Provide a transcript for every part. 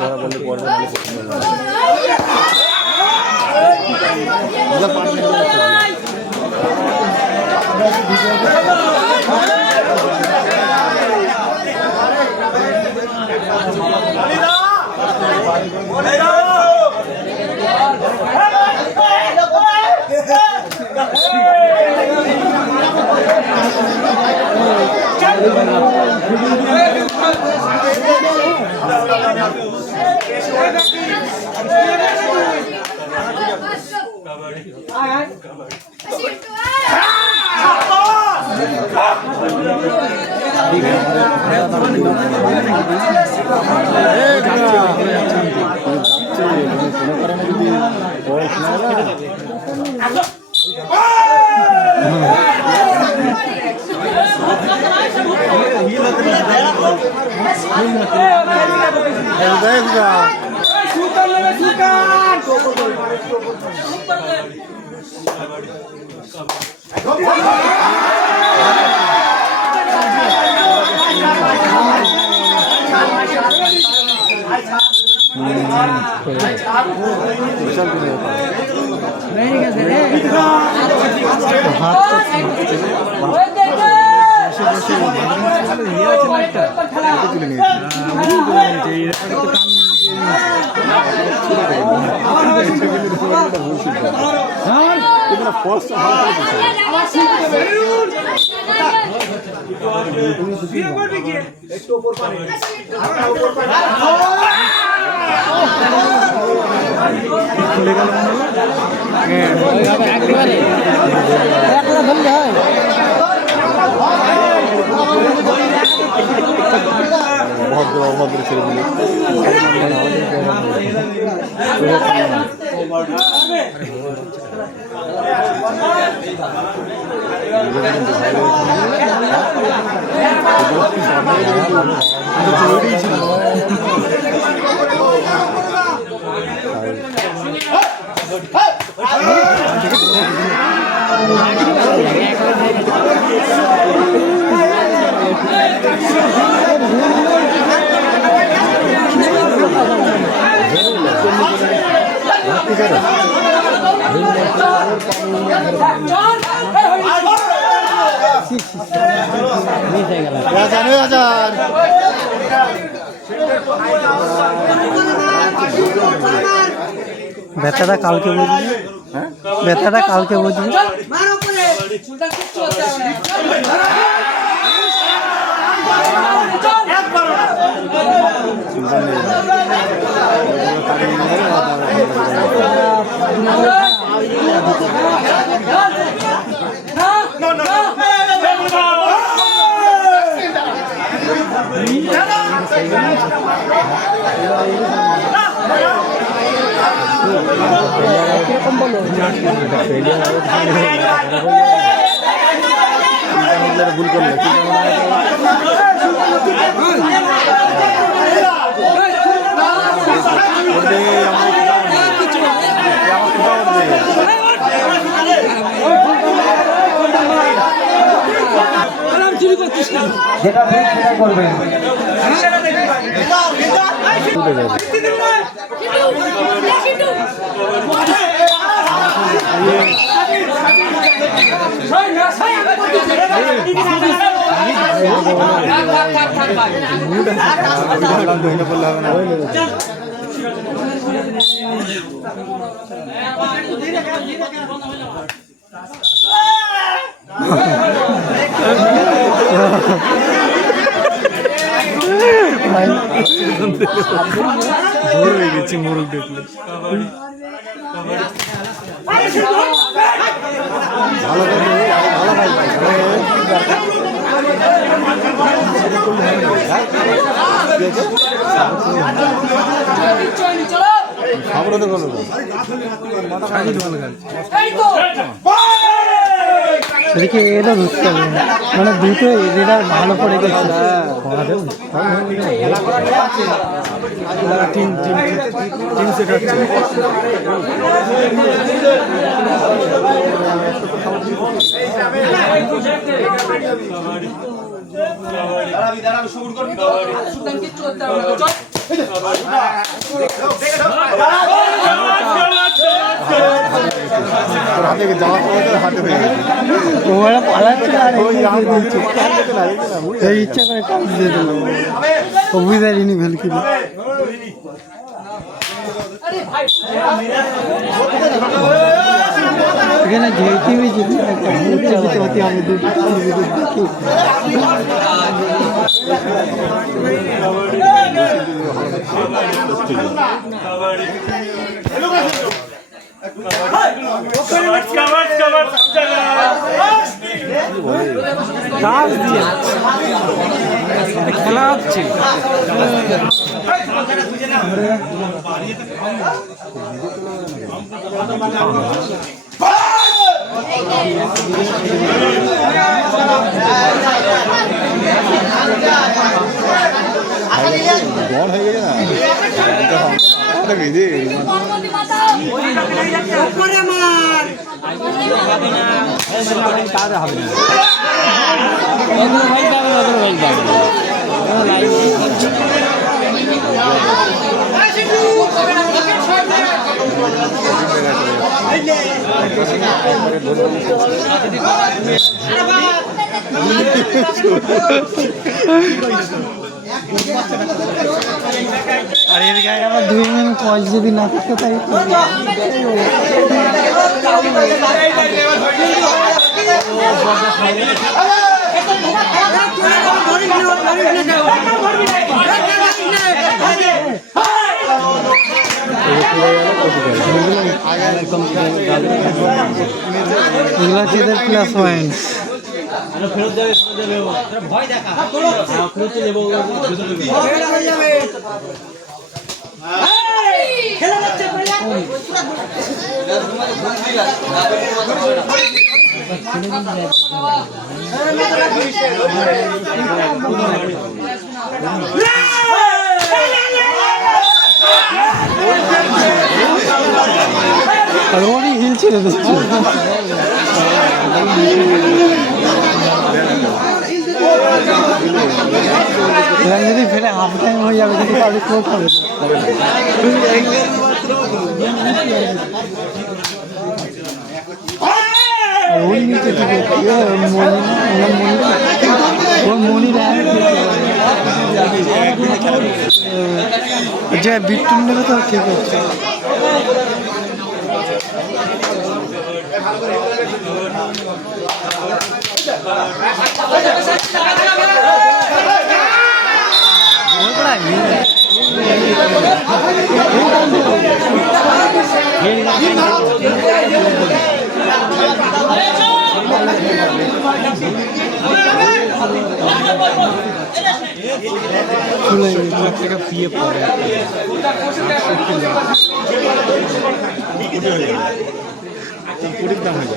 ধরা বললে পড়বে অভদ্র ছেলেগুলো ব্যথাটা কালকে বুঝবি, হ্যাঁ ব্যথাটা কালকে বুঝবি। ভুল করলে যেটা সেটা করবেন। ভোর হয়ে গেছি মোরগ দেখলে। এদিকে এলো ঢুকতে হবে, মানে দুটো এরা ভালো পড়ে গেছে। তোর হাতে যাওয়ার সময় তোর হাতে হয়ে গেছে ওরা পালাচ্ছে আর ওই এই রাত দিয়ে দিচ্ছে। দিচ্ছে না এই ইচ্ছা করে কাজ দিয়ে দিল ও বুঝারিনি ভেলকিল এখানে যে টিভি যদি উচ্চারিত হতে হবে দুটো দেখি খেলা হচ্ছে জ্বর হয়ে গেছে না বেঁধে আর এর গায়ে আমার 2 মিনিট পয়সা যদি না থাকতো তাই এগুলো হচ্ছে প্লাস পয়েন্ট ফেরত যাবে ভয় দেখা ফেরত যাবো আর ওরই হিল ছেড়ে দিচ্ছে যদি ফেলে হাফ টাইম হয়ে যাবে কিন্তু কাউকে ক্লোজ হবে ওই নিচে থেকে মনি যে বিট্টুন নেবে তো ঠিক আছে থেকে ফিয়ে পড়ে দাম হয়ে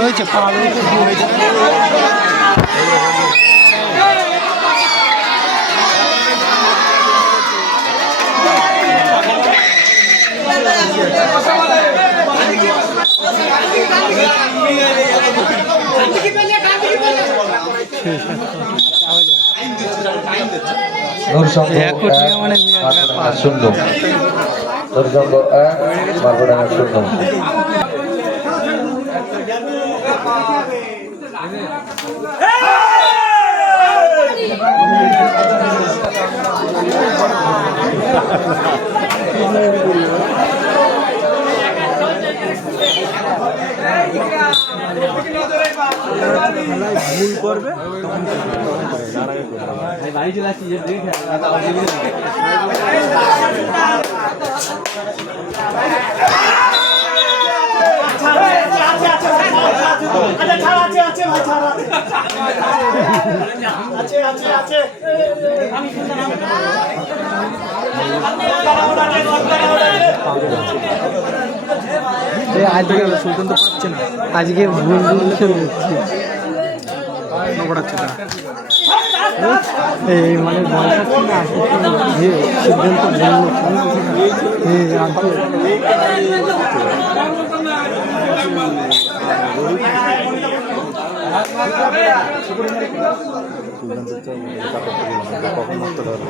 রয়েছে পা রয়েছে শূন্য দুর্গঙ্গ 1 মারগোডাঙ্গা 0 ভুল করবে বাড়ি চলে আসছি যে আজকে সুলতান তো পাচ্ছে না, আজকে ভুল এই মানে বয়স না সিদ্ধান্ত কখন মারতে পারবে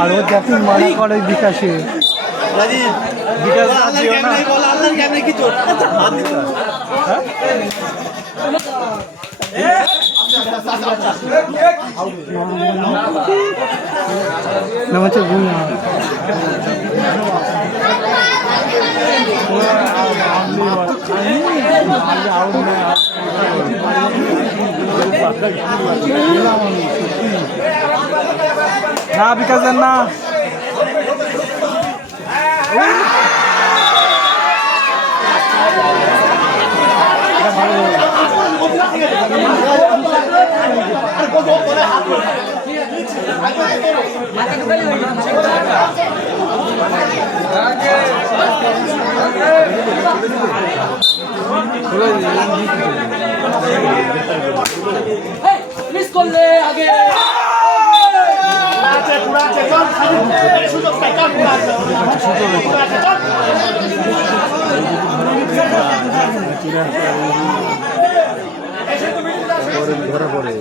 আর ও যখন মনে করে বিকাশে নাম হচ্ছে গুণা না বিকাশ দেন না মিস করলে আগে ধরা পড়ে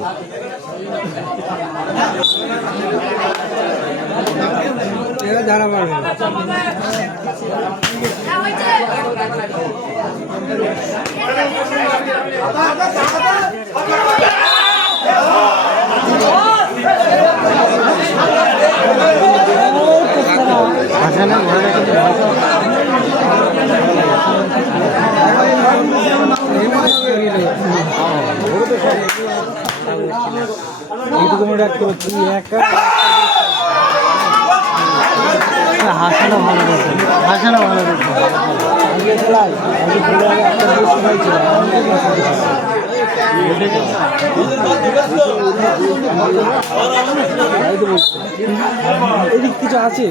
যারা পারবে এইটুকু মনে রাখতে পারছি একা হাসানো ভালো রয়েছে হাসানো ভালো রয়েছে আগে খেলায় আগে খেলে একটা সময় ছিল এদিক কিছু আছে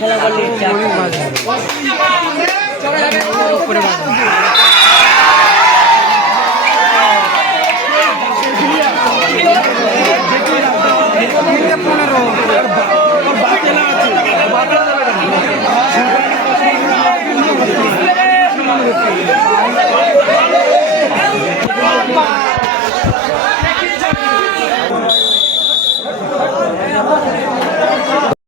খেলা করলে